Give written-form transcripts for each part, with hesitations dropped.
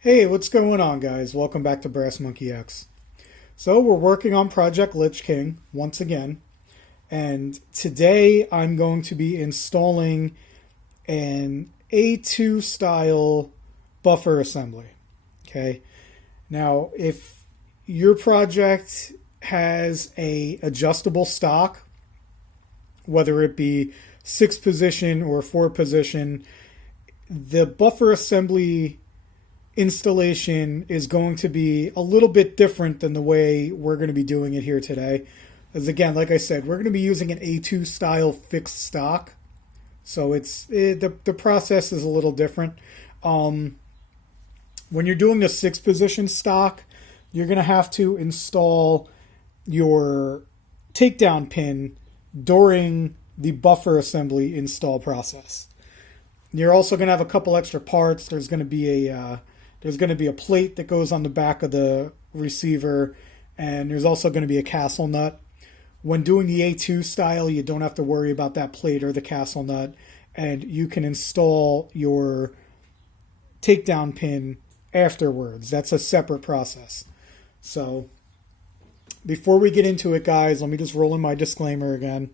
Hey, what's going on, guys? Welcome back to Brassmonke X. So, we're working on Project Lich King once again, and today I'm going to be installing an A2 style buffer assembly. Okay, now if your project has a adjustable stock, whether it be 6 position or 4 position, the buffer assembly installation is going to be a little bit different than the way we're going to be doing it here today. As again, like I said, we're going to be using an A2 style fixed stock, so the process is a little different. When you're doing a 6 position stock, you're going to have to install your takedown pin during the buffer assembly install process. You're also going to have a couple extra parts. There's going to be a plate that goes on the back of the receiver, and there's also going to be a castle nut. When doing the A2 style, you don't have to worry about that plate or the castle nut, and you can install your takedown pin afterwards. That's a separate process. So, before we get into it, guys, let me just roll in my disclaimer again.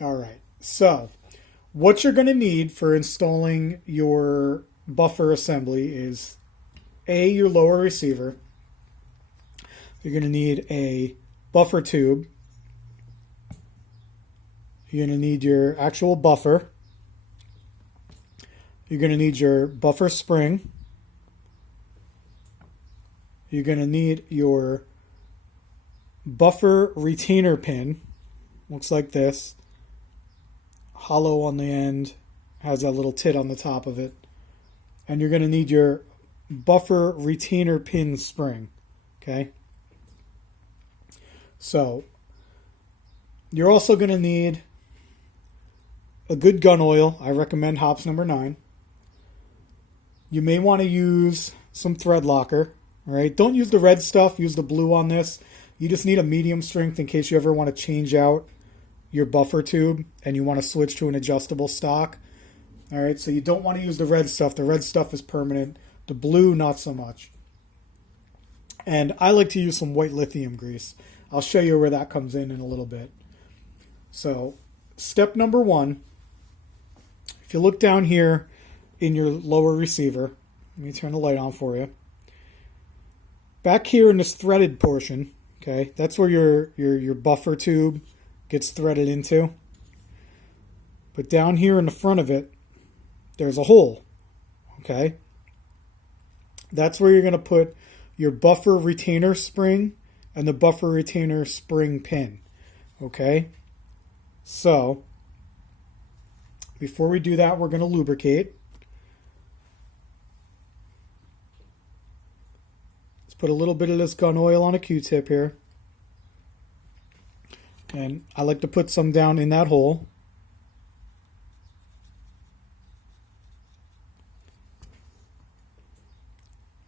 All right. So, what you're going to need for installing your buffer assembly is your lower receiver. You're going to need a buffer tube. You're going to need your actual buffer. You're going to need your buffer spring. You're going to need your buffer retainer pin. Looks like this. Hollow on the end, has that little tit on the top of it. And you're going to need your buffer retainer pin spring. Okay? So, you're also going to need a good gun oil. I recommend Hops number 9. You may want to use some thread locker. All right? Don't use the red stuff. Use the blue on this. You just need a medium strength in case you ever want to change out your buffer tube and you want to switch to an adjustable stock. All right, so you don't want to use the red stuff. The red stuff is permanent. The blue, not so much. And I like to use some white lithium grease. I'll show you where that comes in a little bit. So, step number 1, if you look down here in your lower receiver, let me turn the light on for you. Back here in this threaded portion, okay, that's where your buffer tube gets threaded into. But down here in the front of it, there's a hole. Okay? That's where you're going to put your buffer retainer spring and the buffer retainer spring pin. Okay? So, before we do that, we're going to lubricate. Let's put a little bit of this gun oil on a Q-tip here. And I like to put some down in that hole.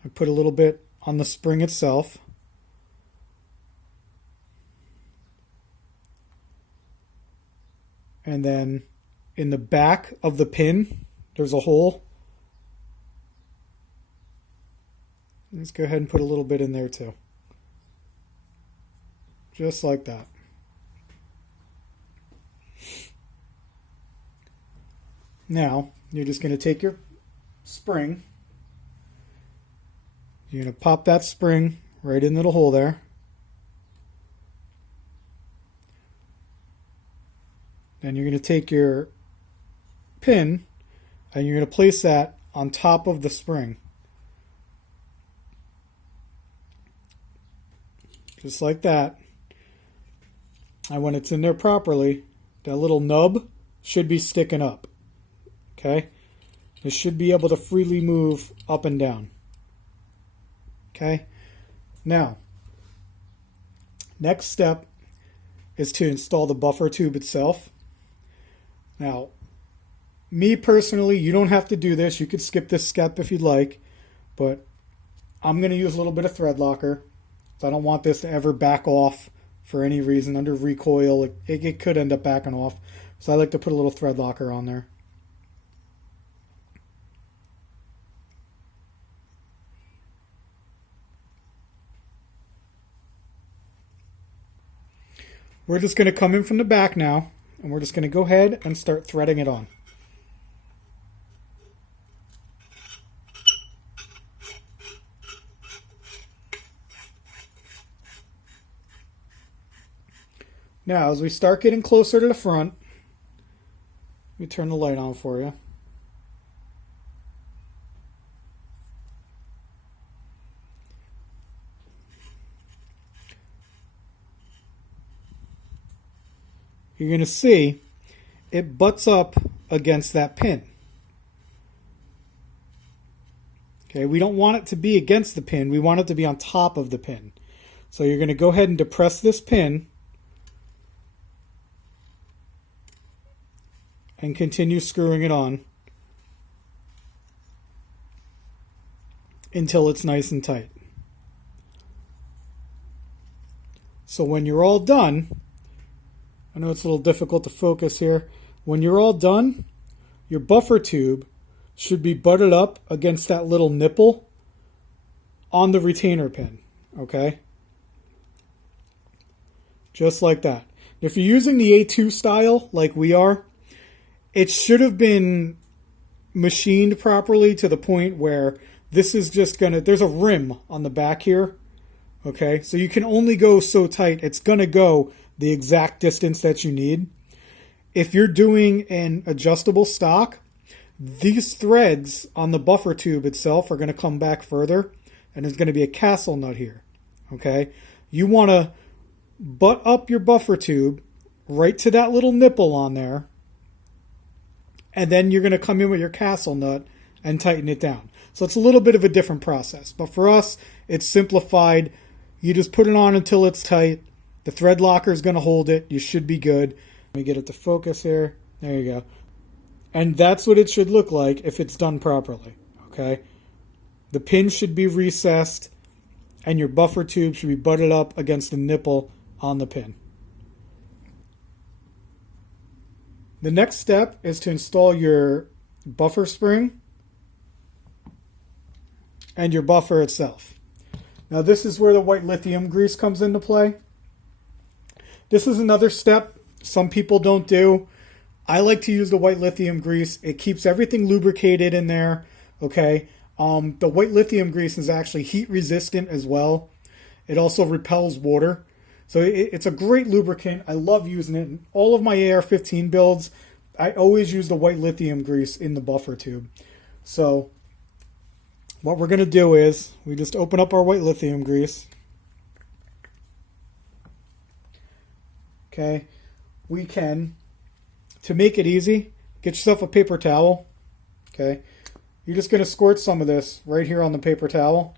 I put a little bit on the spring itself. And then in the back of the pin, there's a hole. Let's go ahead and put a little bit in there too. Just like that. Now, you're just going to take your spring. You're going to pop that spring right into the hole there. Then you're going to take your pin and you're going to place that on top of the spring. Just like that. And when it's in there properly, that little nub should be sticking up. Okay? This should be able to freely move up and down. Okay? Now, next step is to install the buffer tube itself. Now, me personally, you don't have to do this. You could skip this step if you'd like, but I'm going to use a little bit of thread locker. So I don't want this to ever back off for any reason. Under recoil, it could end up backing off. So I like to put a little thread locker on there. We're just going to come in from the back now, and we're just going to go ahead and start threading it on. Now, as we start getting closer to the front, let me turn the light on for you. You're going to see it butts up against that pin. Okay, we don't want it to be against the pin. We want it to be on top of the pin. So you're going to go ahead and depress this pin and continue screwing it on until it's nice and tight. So when you're all done, I know it's a little difficult to focus here. When you're all done, your buffer tube should be butted up against that little nipple on the retainer pin, okay? Just like that. If you're using the A2 style like we are, it should have been machined properly to the point where this is just gonna, there's a rim on the back here, okay? So you can only go so tight. It's gonna go the exact distance that you need. If you're doing an adjustable stock, these threads on the buffer tube itself are going to come back further, and there's going to be a castle nut here. Okay? You want to butt up your buffer tube right to that little nipple on there, and then you're going to come in with your castle nut and tighten it down. So it's a little bit of a different process, but for us, it's simplified. You just put it on until it's tight. The thread locker is going to hold it. You should be good. Let me get it to focus here. There you go. And that's what it should look like if it's done properly. Okay? The pin should be recessed, and your buffer tube should be butted up against the nipple on the pin. The next step is to install your buffer spring and your buffer itself. Now this is where the white lithium grease comes into play. This is another step some people don't do. I like to use the white lithium grease. It keeps everything lubricated in there. Okay. The white lithium grease is actually heat resistant as well. It also repels water. So it's a great lubricant. I love using it. In all of my AR-15 builds, I always use the white lithium grease in the buffer tube. So what we're going to do is we just open up our white lithium grease. Okay, we can, to make it easy, get yourself a paper towel. Okay, you're just going to squirt some of this right here on the paper towel.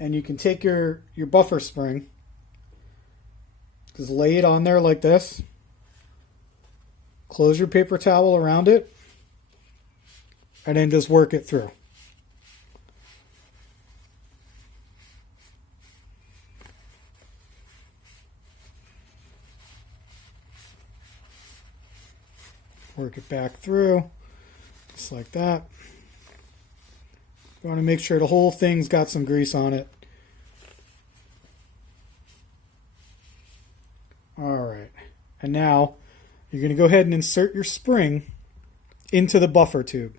And you can take your buffer spring, just lay it on there like this. Close your paper towel around it, and then just work it through. Work it back through, just like that. You want to make sure the whole thing's got some grease on it. Alright, and now you're going to go ahead and insert your spring into the buffer tube.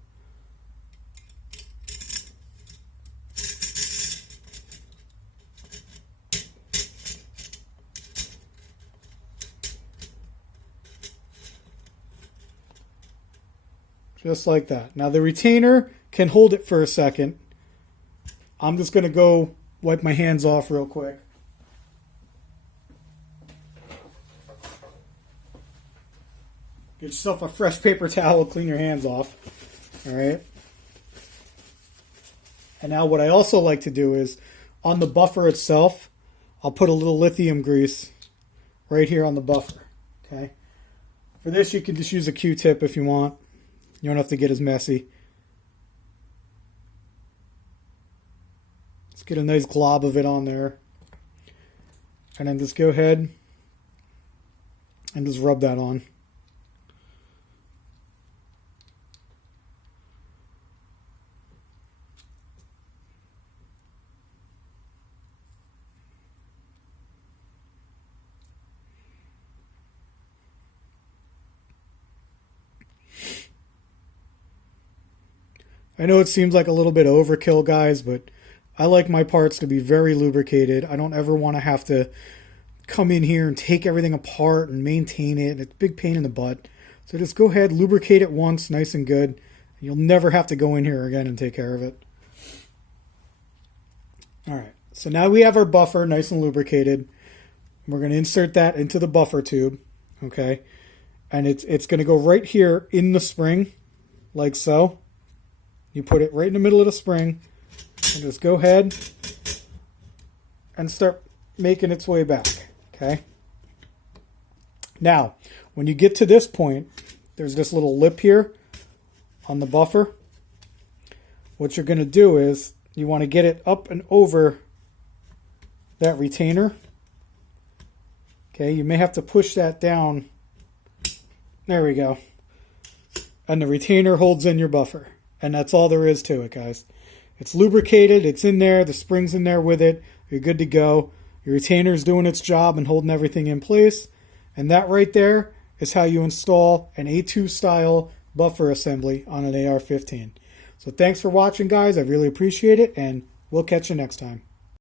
Just like that. Now the retainer can hold it for a second. I'm just going to go wipe my hands off real quick. Get yourself a fresh paper towel, clean your hands off. Alright. And now what I also like to do is, on the buffer itself, I'll put a little lithium grease right here on the buffer. Okay. For this you can just use a Q-tip if you want. You don't have to get as messy. Let's get a nice glob of it on there. And then just go ahead and just rub that on. I know it seems like a little bit overkill, guys, but I like my parts to be very lubricated. I don't ever want to have to come in here and take everything apart and maintain it. It's a big pain in the butt. So just go ahead, lubricate it once, nice and good. You'll never have to go in here again and take care of it. All right, so now we have our buffer nice and lubricated. We're going to insert that into the buffer tube, okay? And it's going to go right here in the spring, like so. You put it right in the middle of the spring, and just go ahead and start making its way back, okay? Now, when you get to this point, there's this little lip here on the buffer. What you're going to do is you want to get it up and over that retainer. Okay, you may have to push that down. There we go. And the retainer holds in your buffer. And that's all there is to it, guys. It's lubricated, it's in there, the spring's in there with it, you're good to go. Your retainer's doing its job and holding everything in place. And that right there is how you install an A2 style buffer assembly on an AR-15. So thanks for watching, guys. I really appreciate it, and we'll catch you next time.